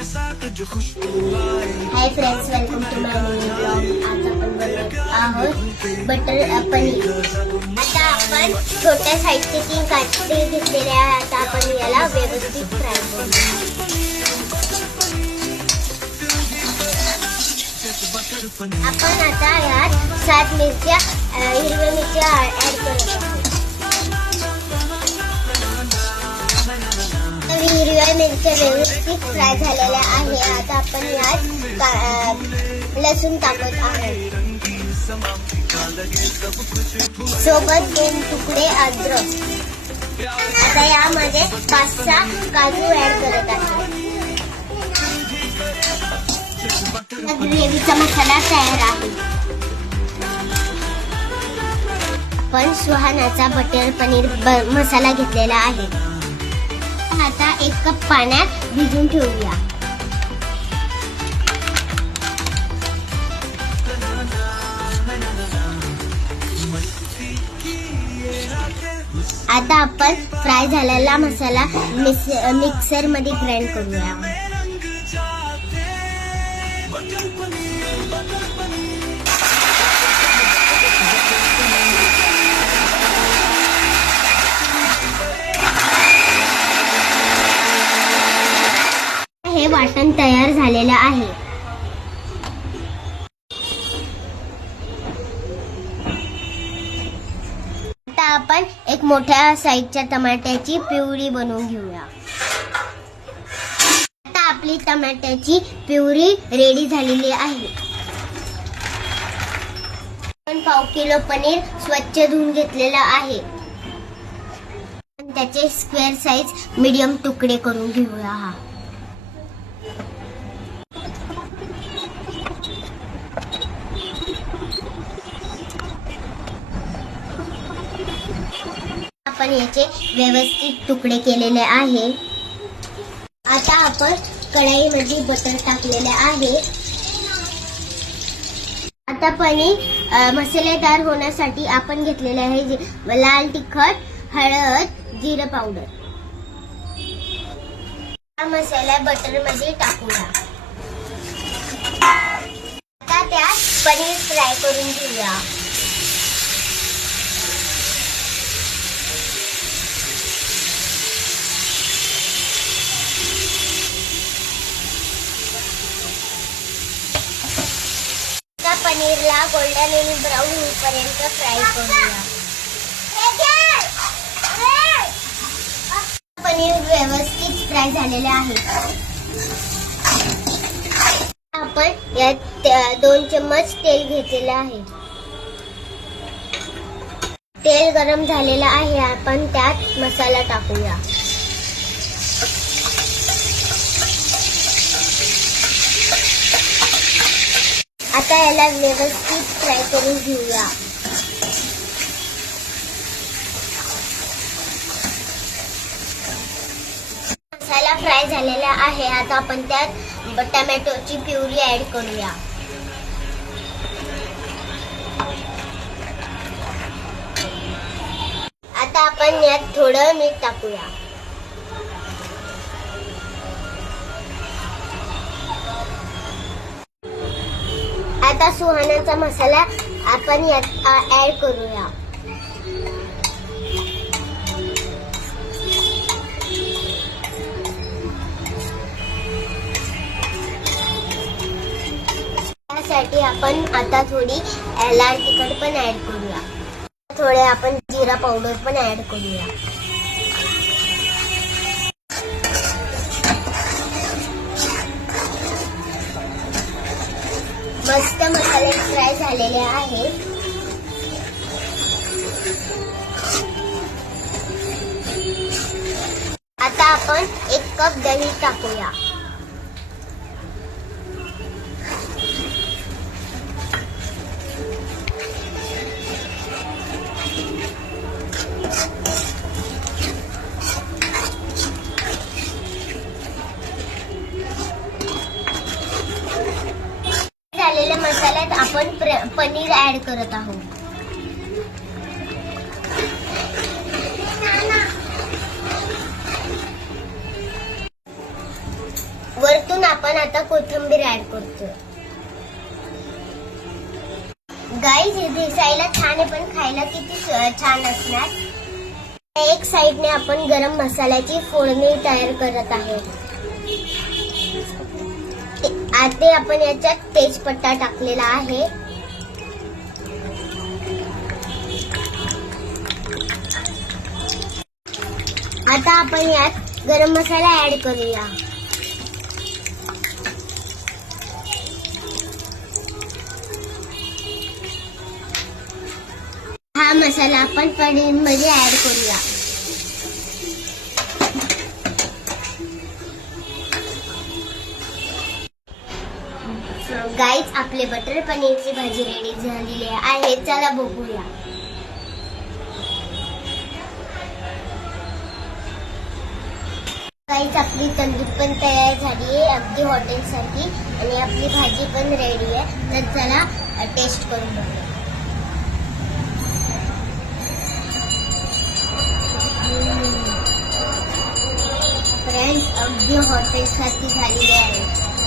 Hi friends welcome to my new blog आज आपण बनवत आहोत बटर पनीर. आता आपण छोट्या साईजचे तीन काटे घेतलेले आहे. आता आपण याला व्यवस्थित फ्राय करू आपण आता यात सात मिरच्या हिरव्या मिरच्या ऍड करत आहोत हिरव्या मिरच्या व्यवस्थित फ्राय झालेल्या आहे. आता आपण यात का- लसूण टाकत आहोत. सोबत दोन तुकडे अद्रक. आता यामध्ये पाच सहा काजू ऍड करत आहे. ग्रेव्हीचा मसाला तयार आहे. पण सुहानाचा बटर पनीर ब- मसाला घेतलेला आहे. एक कप पाण्यात भिजून ठेवूया. आता आपण फ्राय झालेला मसाला मिक्सरमध्ये ग्राइंड करूया. वाटण तयार झालेलं आहे. आता आपण एक मोठ्या साईजच्या टमाट्याची पिवरी बनवून घेऊया. आता आपली टमाट्याची पिवरी रेडी झालेली आहे. पाव किलो पनीर स्वच्छ धुवून घेतलेलं आहे. त्याचे स्क्वेअर साईज मीडियम तुकडे करून घेऊया हा. आपण याचे व्यवस्थित तुकडे केलेले आहे. आता आपण कढाईमध्ये बटर टाकलेले आहे. आता पनीर मसालेदार होण्यासाठी आपण घेतलेले आहे लाल तिखट हळद जिरं पावडर. हा मसाला बटरमध्ये टाकूया. आता त्यात पनीर फ्राय करून घेऊया. पनीरला गोल्डन ब्राऊन होईपर्यंत फ्राय करूया. पनीर व्यवस्थित फ्राय झालेले आहे. आपण यात दोन चम्मच तेल घेतलेलं आहे. तेल गरम झालेलं आहे आपण त्यात मसाला टाकूया. आता याला व्यवस्थित फ्राय करून घेऊया. मसाला फ्राय झालेला आहे. आता आपण त्यात टमॅटोची प्युरी ऍड करूया. आता आपण यात थोडं मीठ टाकूया. आता सुहानाचा मसाला आपण ऍड करूया. त्यासाठी आपण आता थोडी लाल तिखट पण ऍड करूया. थोडे आपण जिरा पावडर पण ऍड करूया. झालेले आहेत आता आपण एक कप दही टाकूया. मसाल्यात आपण पनीर ऍड करत आहोत. वरतून आपण आता कोथिंबीर ऍड करतो गाईज हे दिसायला छान आहे पण खायला किती छान असणार? एक साइडने आपण गरम मसाल्याची फोडणी तयार करत आहे आता आपण याच्यात तेजपत्ता टाकलेला आहे. आता आपण यात गरम मसाला ऍड करूया. हा मसाला आपण पनीरमध्ये ऍड करूया. गाईच आपले बटर पनीरची भाजी रेडी झालेली आहे. चला बघूया. गाईच आपली तंदूर पण तयार झाली आहे अगदी हॉटेलसारखी आणि आपली भाजी पण रेडी आहे. तर चला टेस्ट करून बघूया. फ्रेंड्स अगदी हॉटेलसारखी झालेली आहे.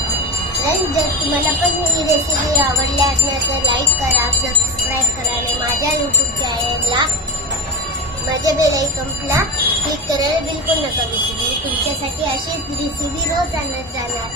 फ्रेंड्स जर तुम्हाला पण ही रेसिपी आवडली असणार तर लाईक करा सबस्क्राईब करा आणि माझ्या यूट्यूब चॅनलला माझ्या बेल आयकॉनला क्लिक करायला बिलकुल नका विसरू. तुमच्यासाठी अशीच रेसिपी रोज आणत जाणार.